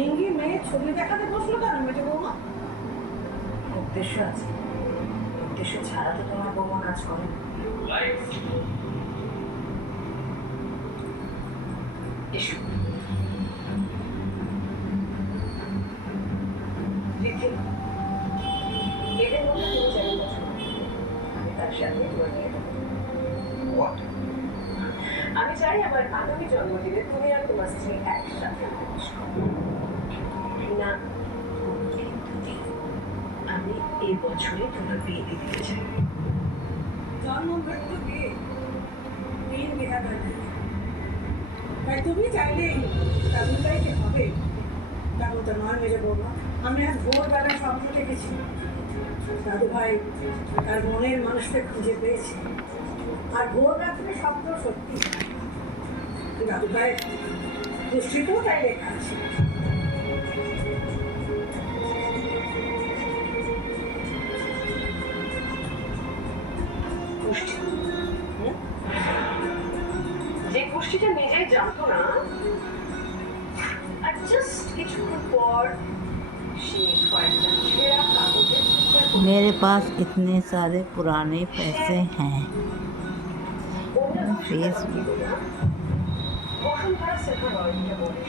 ইঙ্গি মেয়ে ছবি দেখাতে বসলো কেন মেজে বৌমা? উদ্দেশ্য আছে, উদ্দেশ্য ছাড়া তো তোমার বৌমা কাজ করে না। এসো রিদ্ধি, এদের মধ্যে তুমি যাকে পছন্দ আমি তার সাথে তোমার বিয়ে দেবো। আমি চাই আমার আগামী জন্মদিনে তুমি আর তোমার স্ত্রী একসাথে না, আমি এই বছরে তোমার বিয়ে দিতে চাই। জন্ম মৃত্যু বিয়ে তিন বিধাতার বিয়ে। তাই তুমি চাইলে দাদুভাইকে হবে, তেমন তো নয় মেজে বৌমা। আমি আজ ভোরবেলায় স্বপ্ন দেখেছি দাদু ভাই তার মনের মানুষকে খুঁজে পেয়েছে, আর ভোর রাত্রে স্বপ্ন সত্যি। দাদু ভাই পুষ্টিতেও তাই লেখা আছে। যে গোষ্ঠীটা নিজেই জানতো না, আর জাস্ট কিছুক্ষণ পর সে কয়েকটা ছেঁড়া কাগজের টুকরা मेरे पास इतने सारे पुराने पैसे हैं। फेसबुक বসুন্ধরা সেটা বলে বলে